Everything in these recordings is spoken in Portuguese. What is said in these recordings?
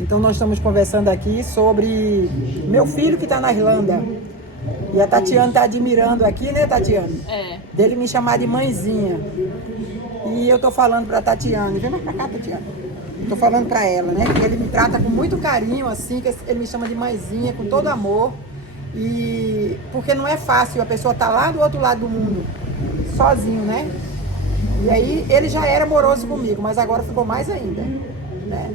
Então nós estamos conversando aqui sobre meu filho que está na Irlanda. E a Tatiana está admirando aqui, né, Tatiana? É. Dele me chamar de mãezinha. E eu tô falando pra Tatiana, vem mais pra cá, Tatiana. Tô falando pra ela, né? Que ele me trata com muito carinho, assim, que ele me chama de mãezinha, com todo amor. E porque não é fácil a pessoa tá lá do outro lado do mundo, sozinho, né? E aí ele já era amoroso comigo, mas agora ficou mais ainda, né?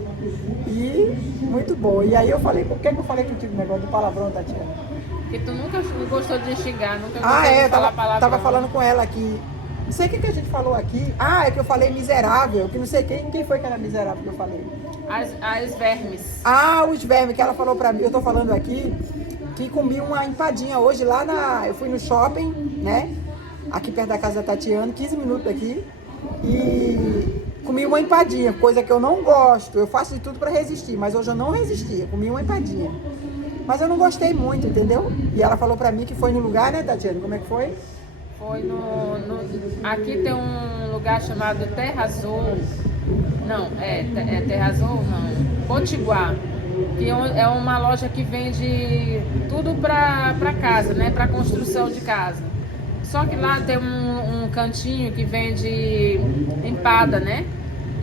E muito bom. E aí eu falei, por que eu falei contigo o negócio do palavrão, Tatiana? Porque tu nunca gostou de xingar, nunca gostou de falar palavrão. Tava falando com ela aqui. Não sei o que a gente falou aqui. Ah, é que eu falei miserável, que não sei quem foi que era miserável que eu falei. As vermes. Ah, os vermes que ela falou pra mim, eu tô falando aqui, que comi uma empadinha hoje lá eu fui no shopping, né? Aqui perto da casa da Tatiana, 15 minutos daqui. E comi uma empadinha, coisa que eu não gosto. Eu faço de tudo pra resistir, mas hoje eu não resisti, eu comi uma empadinha. Mas eu não gostei muito, entendeu? E ela falou pra mim que foi no lugar, né, Tatiana? Como é que foi? Foi aqui tem um lugar chamado Terra Azul. Não, é Terra Azul, não. Potiguar. Que é uma loja que vende tudo pra casa, né? Pra construção de casa. Só que lá tem um cantinho que vende empada, né?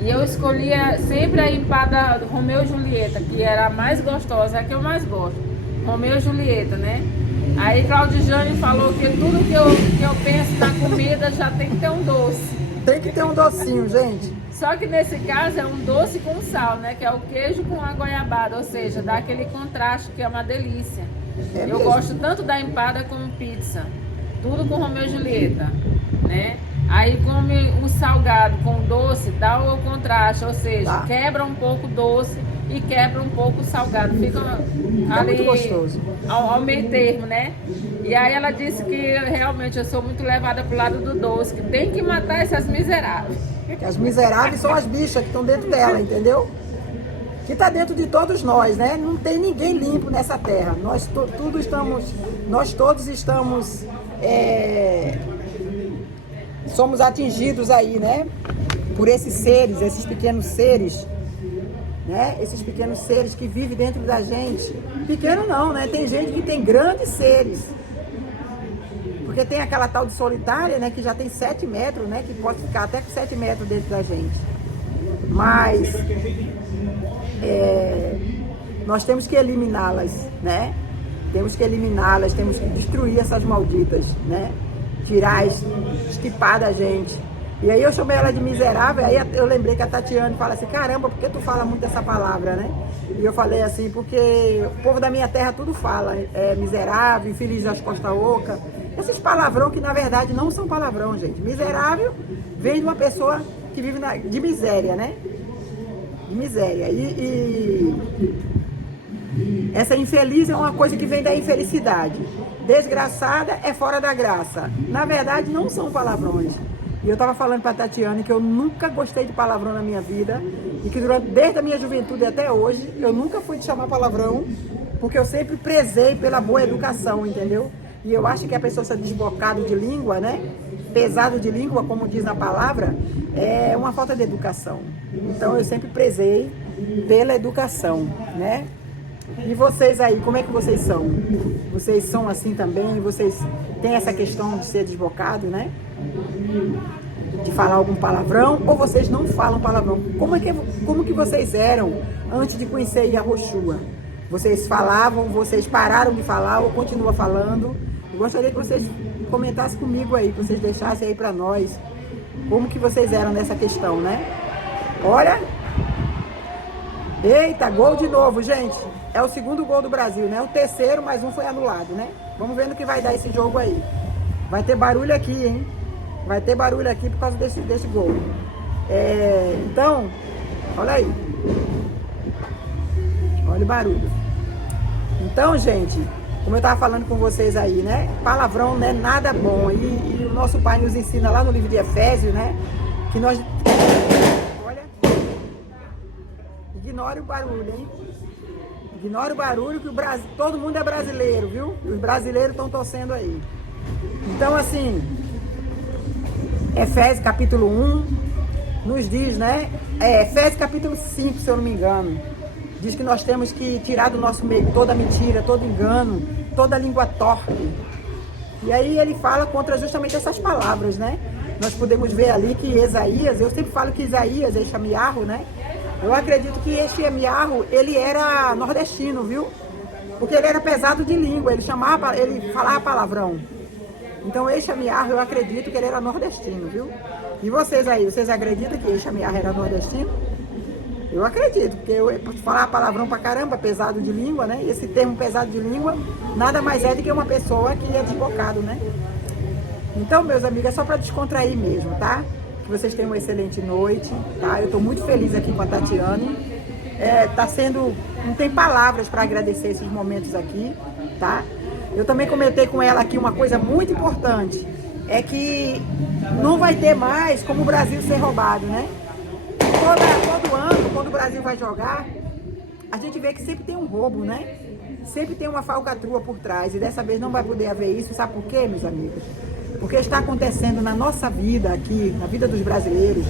E eu escolhia sempre a empada Romeu e Julieta, que era a mais gostosa, é a que eu mais gosto. Romeu e Julieta, né? Aí Claudijane falou que tudo que eu penso na comida já tem que ter um doce. Tem que ter um docinho, gente. Só que nesse caso é um doce com sal, né? Que é o queijo com a goiabada, ou seja, dá aquele contraste que é uma delícia. Eu gosto tanto da empada como pizza. Tudo com Romeu e Julieta, né? Aí come o salgado com o doce, dá o contraste, ou seja, quebra um pouco o doce e quebra um pouco o salgado. Fica ali muito gostoso. Ao meio termo, né? E aí ela disse que realmente eu sou muito levada pro lado do doce, que tem que matar essas miseráveis. Que as miseráveis são as bichas que estão dentro dela, entendeu? Que está dentro de todos nós, né? Não tem ninguém limpo nessa terra. Nós todos estamos somos atingidos aí, né? Por esses seres, esses pequenos seres, né? Esses pequenos seres que vivem dentro da gente. Pequeno não, né? Tem gente que tem grandes seres. Porque tem aquela tal de solitária, né? Que já tem 7 metros, né? Que pode ficar até com 7 metros dentro da gente. Mas nós temos que eliminá-las, né? Temos que eliminá-las, temos que destruir essas malditas, né? Tirar, estipar da gente. E aí eu chamei ela de miserável, aí eu lembrei que a Tatiana fala assim, caramba, por que tu fala muito essa palavra, né? E eu falei assim, porque o povo da minha terra tudo fala, miserável, infeliz das costas oca. Esses palavrão que na verdade não são palavrão, gente. Miserável vem de uma pessoa que vive de miséria, né? De miséria. E essa infeliz é uma coisa que vem da infelicidade. Desgraçada é fora da graça. Na verdade, não são palavrões. E eu estava falando para a Tatiana que eu nunca gostei de palavrão na minha vida e que desde a minha juventude até hoje, eu nunca fui de chamar palavrão, porque eu sempre prezei pela boa educação, entendeu? E eu acho que a pessoa ser desbocado de língua, né? Pesado de língua, como diz na palavra, é uma falta de educação. Então eu sempre prezei pela educação, né? E vocês aí, como é que vocês são? Vocês são assim também? Vocês têm essa questão de ser desbocado, né? De falar algum palavrão? Ou vocês não falam palavrão? Como que vocês eram antes de conhecer Yahushua? Vocês falavam, vocês pararam de falar ou continuam falando? Eu gostaria que vocês comentassem comigo aí, que vocês deixassem aí pra nós como que vocês eram nessa questão, né? Olha! Eita, gol de novo, gente! É o segundo gol do Brasil, né? O terceiro, mas um foi anulado, né? Vamos ver no que vai dar esse jogo aí. Vai ter barulho aqui, hein? Vai ter barulho aqui por causa desse gol. Então, olha aí. Olha o barulho. Então, gente, como eu estava falando com vocês aí, né? Palavrão não é nada bom. E o nosso pai nos ensina lá no livro de Efésios, né? Que nós... Olha. Ignore o barulho, hein? Ignora o barulho que todo mundo é brasileiro, viu? Os brasileiros estão torcendo aí. Então, assim, Efésios capítulo 1 nos diz, né? Efésios capítulo 5, se eu não me engano. diz que nós temos que tirar do nosso meio toda mentira, todo engano, toda língua torpe. E aí ele fala contra justamente essas palavras, né? Nós podemos ver ali que Isaías, eu sempre falo que Isaías, Eixamiarro, né? Eu acredito que Eixamiarro, ele era nordestino, viu? Porque ele era pesado de língua, ele falava palavrão. Então Eixamiarro, eu acredito que ele era nordestino, viu? E vocês aí, vocês acreditam que Eixamiarro era nordestino? Eu acredito, porque eu falar palavrão pra caramba, pesado de língua, né? E esse termo pesado de língua nada mais é do que uma pessoa que é desbocado, né? Então, meus amigos, é só para descontrair mesmo, tá? Que vocês tenham uma excelente noite, tá? Eu tô muito feliz aqui com a Tatiane. Tá sendo... Não tem palavras para agradecer esses momentos aqui, tá? Eu também comentei com ela aqui uma coisa muito importante. É que não vai ter mais como o Brasil ser roubado, né? Todo ano, quando o Brasil vai jogar, a gente vê que sempre tem um roubo, né? Sempre tem uma falcatrua por trás. E dessa vez não vai poder haver isso. Sabe por quê, meus amigos? Porque está acontecendo na nossa vida aqui, na vida dos brasileiros,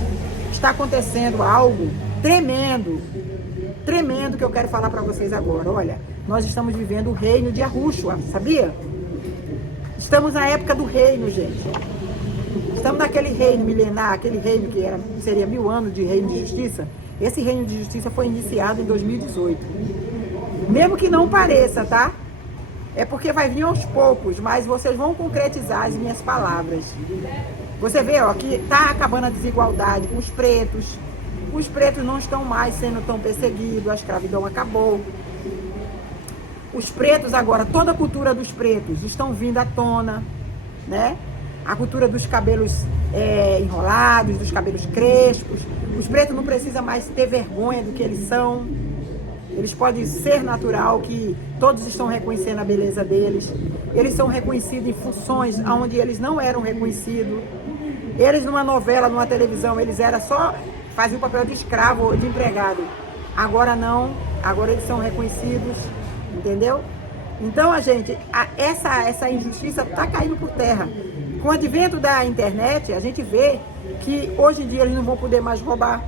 está acontecendo algo tremendo, tremendo que eu quero falar para vocês agora. Olha, nós estamos vivendo o reino de Yahushua, sabia? Estamos na época do reino, gente. Estamos naquele reino milenar, aquele reino que seria 1000 anos de reino de justiça. Esse reino de justiça foi iniciado em 2018. Mesmo que não pareça, tá? É porque vai vir aos poucos, mas vocês vão concretizar as minhas palavras. Você vê, ó, que tá acabando a desigualdade com os pretos. Os pretos não estão mais sendo tão perseguidos, a escravidão acabou. Os pretos agora, toda a cultura dos pretos estão vindo à tona, né? A cultura dos cabelos enrolados, dos cabelos crespos. Os pretos não precisam mais ter vergonha do que eles são. Eles podem ser natural, que todos estão reconhecendo a beleza deles. Eles são reconhecidos em funções onde eles não eram reconhecidos. Eles numa novela, numa televisão, eles faziam o papel de escravo ou de empregado. Agora não, agora eles são reconhecidos, entendeu? Então, essa injustiça está caindo por terra. Com o advento da internet, a gente vê que hoje em dia eles não vão poder mais roubar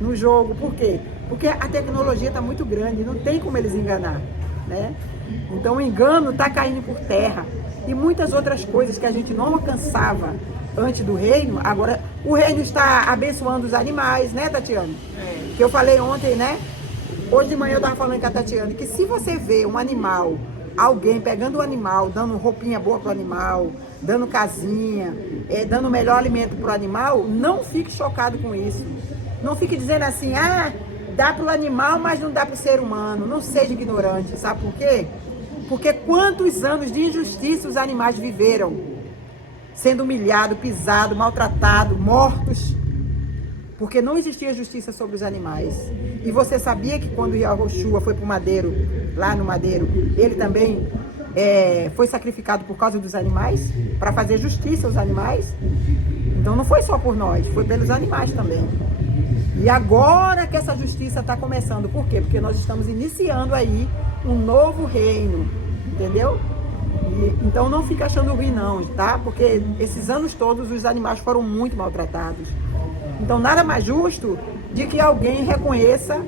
no jogo. Por quê? Porque a tecnologia está muito grande, não tem como eles enganar, né? Então o engano está caindo por terra. E muitas outras coisas que a gente não alcançava antes do reino, agora o reino está abençoando os animais, né, Tatiana? Que eu falei ontem, né? Hoje de manhã eu estava falando com a Tatiana que se você vê um animal, alguém pegando o animal, dando roupinha boa para o animal, dando casinha, dando o melhor alimento para o animal, não fique chocado com isso. Não fique dizendo assim, dá para o animal, mas não dá para o ser humano. Não seja ignorante, sabe por quê? Porque quantos anos de injustiça os animais viveram, sendo humilhados, pisados, maltratados, mortos, porque não existia justiça sobre os animais. E você sabia que quando Yahushua foi para o madeiro, lá no madeiro, ele também foi sacrificado por causa dos animais, para fazer justiça aos animais? Então não foi só por nós, foi pelos animais também. E agora que essa justiça está começando. Por quê? Porque nós estamos iniciando aí um novo reino, entendeu? Então não fica achando ruim não, tá? Porque esses anos todos os animais foram muito maltratados. Então nada mais justo de que alguém reconheça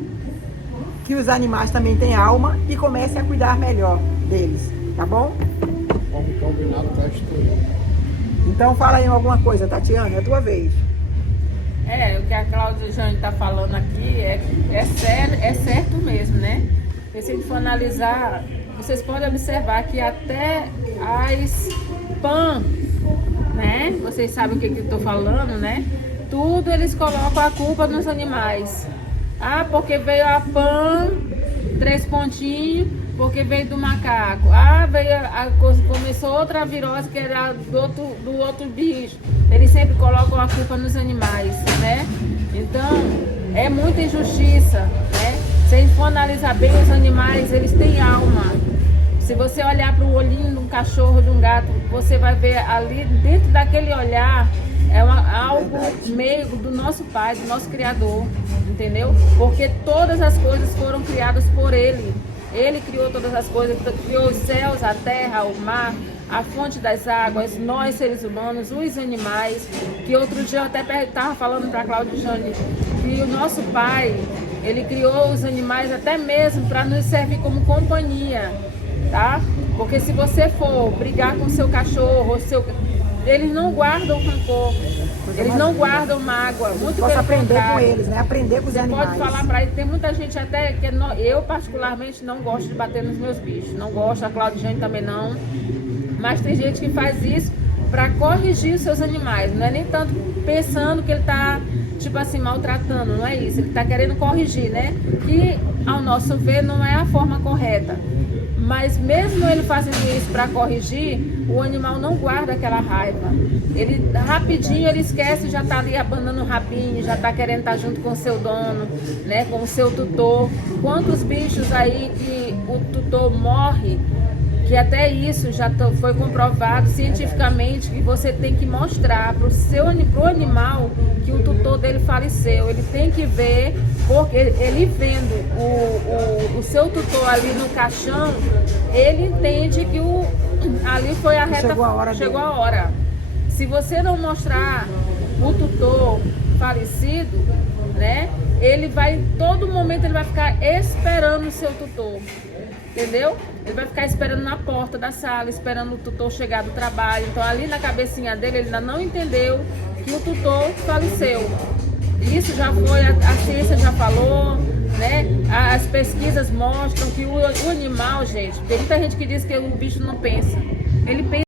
que os animais também têm alma e comece a cuidar melhor deles, tá bom? Como combinado com a história. Então fala aí alguma coisa, Tatiana, é a tua vez. O que a Cláudia Jane está falando aqui é certo mesmo, né? E se a gente for analisar, vocês podem observar que até as PAN, né? Vocês sabem o que eu estou falando, né? Tudo eles colocam a culpa nos animais. Porque veio a PAN, 3 pontinhos, porque veio do macaco. Começou outra virose que era do outro bicho. Eles sempre colocam a culpa nos animais, né? Então, é muita injustiça, né? Se a gente for analisar bem, os animais, eles têm alma. Se você olhar para o olhinho de um cachorro, de um gato, você vai ver ali, dentro daquele olhar, algo meigo do nosso Pai, do nosso Criador, entendeu? Porque todas as coisas foram criadas por Ele. Ele criou todas as coisas, criou os céus, a terra, o mar, a fonte das águas, nós seres humanos, os animais, que outro dia eu até estava falando para a Cláudia Jane, que o nosso Pai, Ele criou os animais até mesmo para nos servir como companhia, tá? Porque se você for brigar com seu cachorro, eles não guardam rancor, eles não guardam mágoa. Muito Posso pelo aprender contrário. com eles, né? Aprender com os Você animais. pode falar para ele, tem muita gente até que eu particularmente não gosto de bater nos meus bichos, não gosto, a Claudiane também não, mas tem gente que faz isso para corrigir os seus animais, não é nem tanto pensando que ele está, tipo assim, maltratando, não é isso, ele está querendo corrigir, né? Que ao nosso ver não é a forma correta. Mas mesmo ele fazendo isso para corrigir, o animal não guarda aquela raiva. Ele rapidinho ele esquece, já está ali abanando o rabinho, já está querendo estar junto com o seu dono, né, com o seu tutor. Quantos bichos aí que o tutor morre, que até isso já foi comprovado cientificamente, que você tem que mostrar para o animal que o tutor dele faleceu. Ele tem que ver, porque ele vendo o seu tutor ali no caixão, ele entende que ali foi a reta, chegou a hora. Se você não mostrar o tutor falecido, né, ele vai, em todo momento ele vai ficar esperando o seu tutor. Entendeu? Ele vai ficar esperando na porta da sala, esperando o tutor chegar do trabalho. Então ali na cabecinha dele, ele ainda não entendeu que o tutor faleceu. Isso já foi, a ciência já falou, né? As pesquisas mostram que o animal, gente, tem muita gente que diz que o bicho não pensa. Ele pensa.